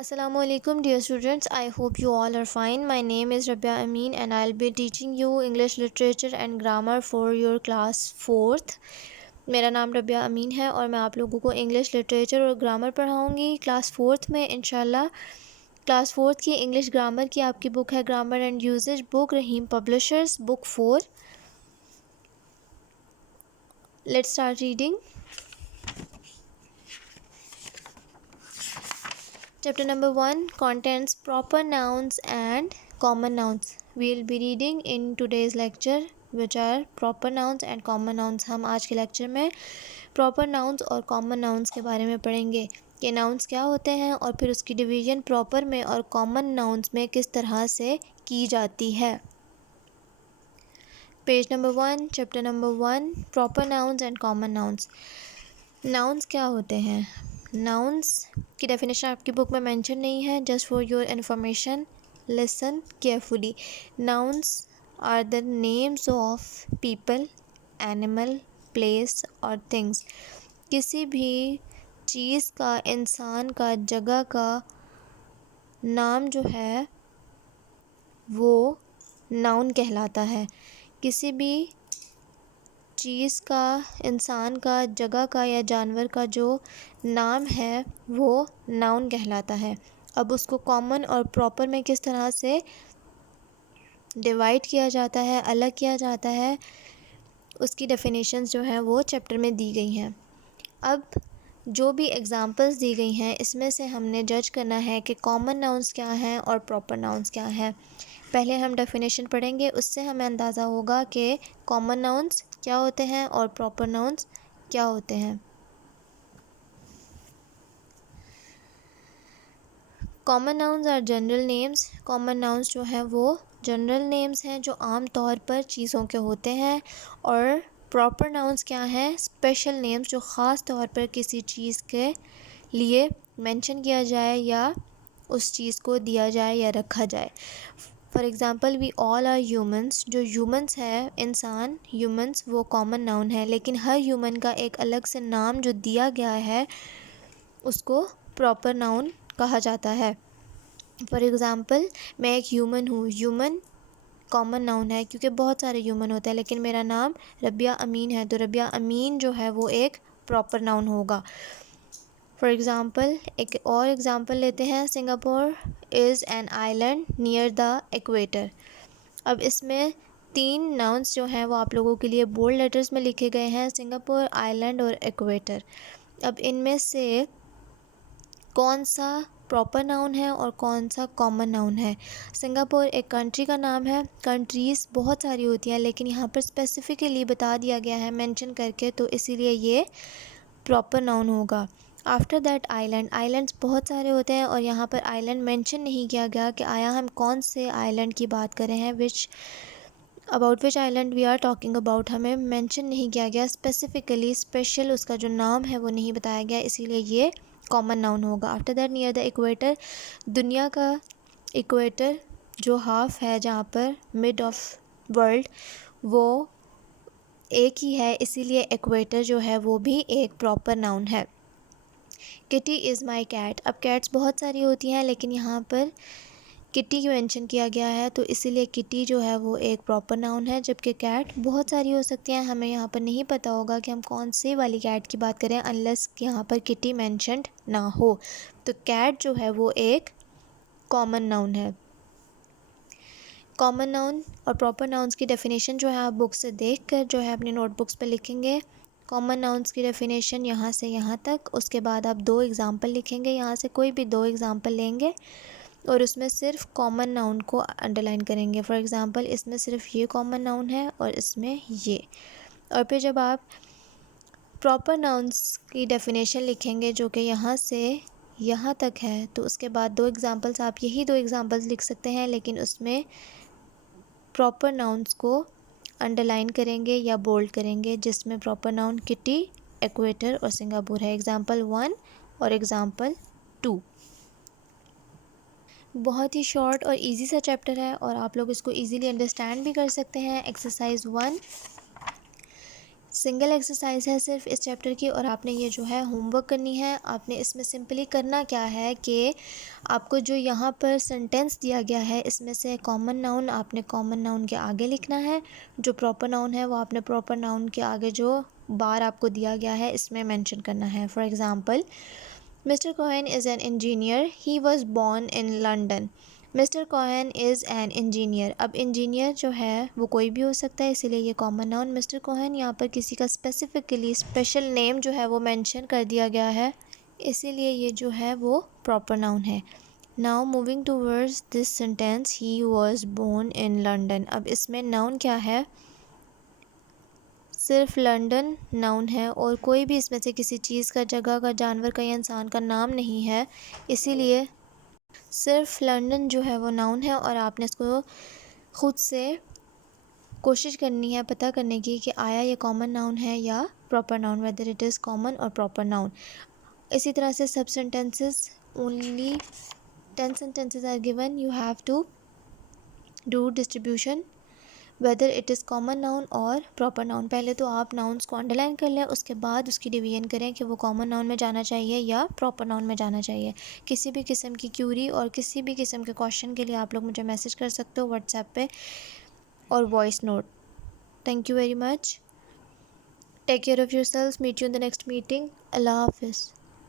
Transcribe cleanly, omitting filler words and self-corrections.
Assalamualaikum dear students, I hope you all are fine. My name is Rabia Amin and I'll be teaching you English literature and grammar for your class 4th. मेरा नाम रबिया अमीन है और मैं आप लोगों को English literature और grammar पढ़ाऊँगी class 4th में इंशाल्लाह। क्लास 4th की इंग्लिश ग्रामर की आपकी बुक है grammar and usages, book Rahim publishers, book 4। Let's start reading. Chapter number 1 contains proper nouns and common nouns. We will be reading in today's lecture which are proper nouns and common nouns. हम आज के lecture में proper nouns और common nouns के बारे में पढ़ेंगे कि nouns क्या होते हैं और फिर उसकी डिवीज़न proper में और common nouns में किस तरह से की जाती है। Page number 1 chapter number 1 proper nouns and common nouns. Nouns क्या होते हैं? नाउन्स की डेफिनेशन आपकी बुक में मेंशन नहीं है, just for your information listen carefully. Nouns are the names of people, animal, place और थिंग्स। किसी भी चीज़ का, इंसान का, जगह का नाम जो है वो नाउन कहलाता है। किसी भी चीज़ का, इंसान का, जगह का या जानवर का जो नाम है वो नाउन कहलाता है। अब उसको कॉमन और प्रॉपर में किस तरह से डिवाइड किया जाता है, अलग किया जाता है, उसकी डेफिनेशंस जो हैं वो चैप्टर में दी गई हैं। अब जो भी एग्ज़ाम्पल्स दी गई हैं इसमें से हमने जज करना है कि कॉमन नाउन्स क्या हैं और प्रॉपर नाउन्स क्या हैं। पहले हम डेफिनेशन पढ़ेंगे, उससे हमें अंदाज़ा होगा कि कॉमन नाउन्स क्या होते हैं और प्रॉपर नाउन्स क्या होते हैं। Common nouns are general names. Common nouns जो हैं वो जनरल नेम्स हैं जो आम तौर पर चीज़ों के होते हैं। और प्रॉपर नाउन्स क्या हैं? स्पेशल नेम्स जो ख़ास तौर पर किसी चीज़ के लिए मेंशन किया जाए या उस चीज़ को दिया जाए या रखा जाए। For example we all are humans. जो ह्यूमन्स है, इंसान, ह्यूमन्स, वो कॉमन नाउन है, लेकिन हर ह्यूमन का एक अलग से नाम जो दिया गया है उसको प्रॉपर नाउन कहा जाता है। फॉर एग्ज़ाम्पल मैं एक ह्यूमन हूँ, ह्यूमन कॉमन नाउन है क्योंकि बहुत सारे ह्यूमन होते हैं, लेकिन मेरा नाम रबिया अमीन है तो रबिया अमीन जो है वो एक प्रॉपर नाउन होगा। फॉर एग्ज़ाम्पल एक और एग्ज़ाम्पल लेते हैं, Singapore is an island near the equator. अब इसमें 3 नाउन्स जो हैं वो आप लोगों के लिए बोल्ड लेटर्स में लिखे गए हैं, सिंगापुर, आइलैंड और इक्वेटर। अब इनमें से कौन सा प्रॉपर नाउन है और कौन सा कॉमन नाउन है? सिंगापुर एक कंट्री का नाम है। कंट्रीज़ बहुत सारी होती हैं लेकिन यहाँ पर स्पेसिफ़िकली बता दिया गया है मेंशन करके, तो इसीलिए ये प्रॉपर नाउन होगा। आफ्टर दैट आइलैंड, आइलैंड्स बहुत सारे होते हैं और यहाँ पर आइलैंड मेंशन नहीं किया गया कि आया हम कौन से आइलैंड की बात कर रहे हैं, about which island we are talking about, हमें मेंशन नहीं किया गया स्पेसिफ़िकली, स्पेशल उसका जो नाम है वो नहीं बताया गया, इसीलिए ये कॉमन नाउन होगा। After that near the equator, दुनिया का इक्वेटर जो हाफ है जहाँ पर मिड ऑफ वर्ल्ड वो एक ही है, इसीलिए इक्वेटर जो है वो भी एक प्रॉपर नाउन है। Kitty is my cat. अब कैट्स बहुत सारी होती हैं लेकिन यहाँ पर किटी मेंशन किया गया है तो इसीलिए किटी जो है वो एक प्रॉपर नाउन है, जबकि कैट बहुत सारी हो सकती हैं, हमें यहाँ पर नहीं पता होगा कि हम कौन सी वाली कैट की बात करें अनलेस कि यहाँ पर किटी मेंशनड ना हो। तो कैट जो है वो एक कॉमन नाउन है। कॉमन नाउन और प्रॉपर नाउन्स की डेफिनेशन जो है आप बुक से देख कर जो है अपनी नोटबुक्स पर लिखेंगे। कॉमन नाउन्स की डेफिनेशन यहाँ से यहाँ तक, उसके बाद आप 2 एग्ज़ाम्पल लिखेंगे, यहाँ से कोई भी 2 एग्ज़ाम्पल लेंगे और उसमें सिर्फ कॉमन नाउन को अंडरलाइन करेंगे। फॉर एग्ज़ाम्पल इसमें सिर्फ ये कॉमन नाउन है और इसमें ये। और फिर जब आप प्रॉपर नाउन्स की डेफिनेशन लिखेंगे जो कि यहाँ से यहाँ तक है, तो उसके बाद 2 एग्ज़ाम्पल्स, आप यही 2 एग्ज़ाम्पल्स लिख सकते हैं लेकिन उसमें प्रॉपर नाउन्स को अंडरलाइन करेंगे या बोल्ड करेंगे, जिसमें प्रॉपर नाउन किटी, इक्वेटर और सिंगापुर है। एग्ज़ाम्पल 1 और एग्ज़ाम्पल 2। बहुत ही शॉर्ट और इजी सा चैप्टर है और आप लोग इसको इजीली अंडरस्टैंड भी कर सकते हैं। एक्सरसाइज 1, सिंगल एक्सरसाइज है सिर्फ इस चैप्टर की, और आपने ये जो है होमवर्क करनी है। आपने इसमें सिंपली करना क्या है कि आपको जो यहाँ पर सेंटेंस दिया गया है इसमें से कॉमन नाउन आपने कॉमन नाउन के आगे लिखना है, जो प्रॉपर नाउन है वो आपने प्रॉपर नाउन के आगे जो बार आपको दिया गया है इसमें मेंशन करना है। For example, mister Cohen is an engineer, he was born in London. Mister Cohen is an engineer. अब इंजीनियर जो है वो कोई भी हो सकता है, इसीलिए ये कॉमन नाउन। मिस्टर कोहेन यहाँ पर किसी का स्पेसिफिकली स्पेशल नेम जो है वो मेंशन कर दिया गया है, इसीलिए ये जो है वो प्रॉपर नाउन है। Now moving towards this sentence, he was born in London. अब इसमें नाउन क्या है, सिर्फ लंदन नाउन है और कोई भी इसमें से किसी चीज़ का, जगह का, जानवर का या इंसान का नाम नहीं है, इसीलिए सिर्फ लंदन जो है वो नाउन है। और आपने इसको ख़ुद से कोशिश करनी है पता करने की कि आया ये कॉमन नाउन है या proper noun, whether it is common और प्रॉपर नाउन। इसी तरह से सब sentences, only 10 sentences are given, you have to do distribution whether it is common noun और प्रॉपर नाउन। पहले तो आप नाउन्स को अंडरलाइन कर लें, उसके बाद उसकी डिवीजन करें कि वो कॉमन नाउन में जाना चाहिए या प्रॉपर नाउन में जाना चाहिए। किसी भी किस्म की क्यूरी और किसी भी किस्म के क्वेश्चन के लिए आप लोग मुझे मैसेज कर सकते हो व्हाट्सएप पे और voice note. Thank you very much, take care of yourself, meet you in the next meeting. अल्लाह हाफिज़।